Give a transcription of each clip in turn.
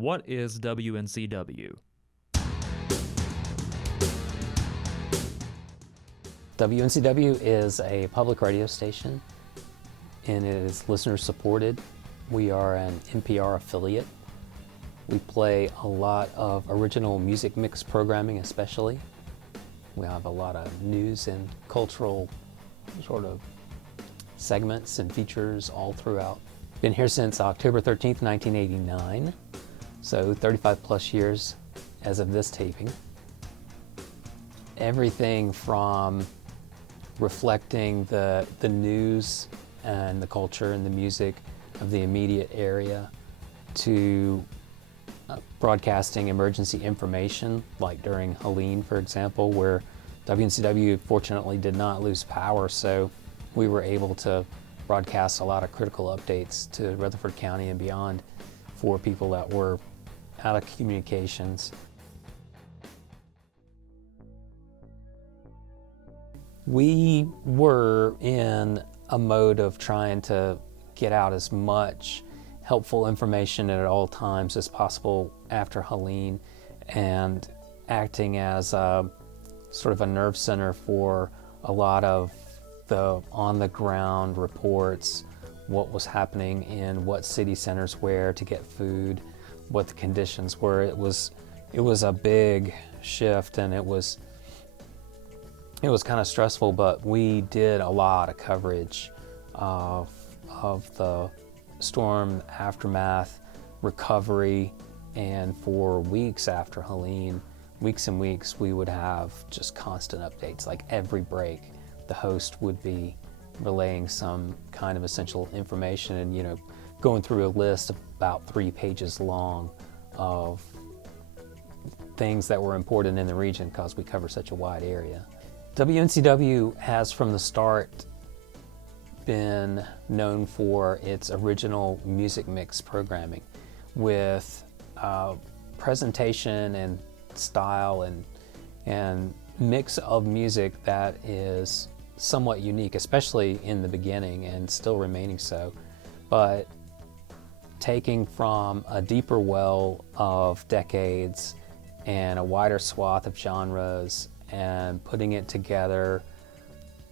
What is WNCW? WNCW is a public radio station and it is listener supported. We are an NPR affiliate. We play a lot of original music mix programming especially. We have a lot of news and cultural sort of segments and features all throughout. Been here since October 13th, 1989, so 35 plus years as of this taping. Everything from reflecting the news and the culture and the music of the immediate area to broadcasting emergency information, like during Helene, for example, where WNCW fortunately did not lose power, so we were able to broadcast a lot of critical updates to Rutherford County and beyond for people that were out of communications. We were in a mode of trying to get out as much helpful information at all times as possible after Helene, and acting as a sort of a nerve center for a lot of the on-the-ground reports, what was happening in what city centers where to get food, what the conditions were. It was a big shift, and it was kind of stressful, but we did a lot of coverage of the storm aftermath, recovery, and for weeks after Helene, weeks and weeks, we would have just constant updates. Like every break, the host would be relaying some kind of essential information and, going through a list about 3 pages long of things that were important in the region because we cover such a wide area. WNCW has from the start been known for its original music mix programming with presentation and style and mix of music that is somewhat unique, especially in the beginning and still remaining so, but taking from a deeper well of decades and a wider swath of genres and putting it together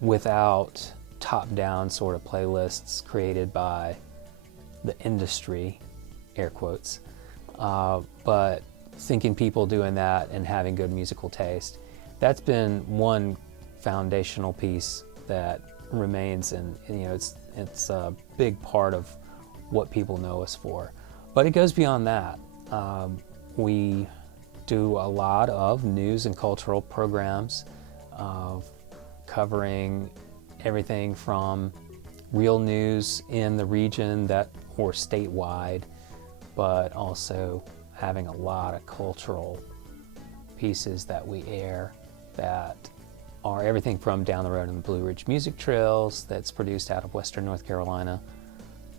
without top-down sort of playlists created by the industry, air quotes, but thinking people doing that and having good musical taste. That's been one foundational piece that remains, and it's a big part of what people know us for. But it goes beyond that. We do a lot of news and cultural programs covering everything from real news in the region or statewide, but also having a lot of cultural pieces that we air that are everything from Down the Road in the Blue Ridge Music Trails that's produced out of Western North Carolina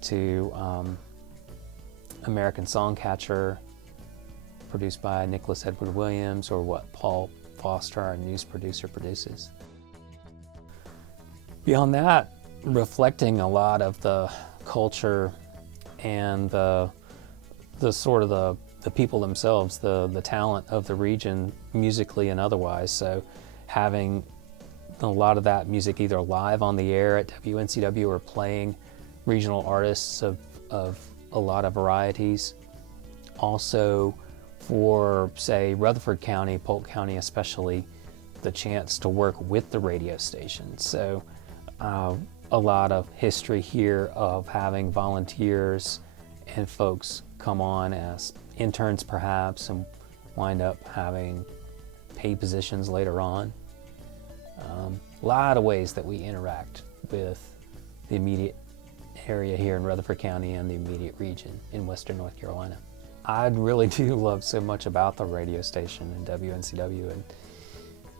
to American Songcatcher produced by Nicholas Edward Williams, or what Paul Foster, our news producer, produces. Beyond that, reflecting a lot of the culture and the sort of the people themselves, the talent of the region musically and otherwise. So having a lot of that music either live on the air at WNCW or playing regional artists of a lot of varieties. Also for, say, Rutherford County, Polk County especially, the chance to work with the radio station. So a lot of history here of having volunteers and folks come on as interns perhaps and wind up having paid positions later on. A lot of ways that we interact with the immediate area here in Rutherford County and the immediate region in Western North Carolina. I really do love so much about the radio station and WNCW, and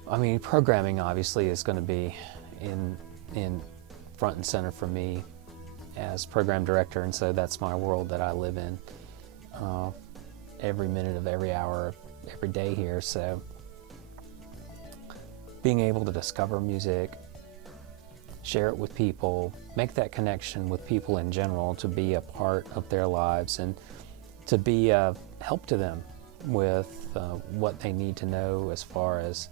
I mean, programming obviously is going to be in front and center for me as program director, and so that's my world that I live in every minute of every hour, every day here. So being able to discover music, share it with people, make that connection with people in general, to be a part of their lives, and to be a help to them with what they need to know as far as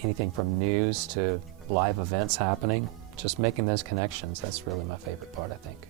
anything from news to live events happening. Just making those connections, that's really my favorite part, I think.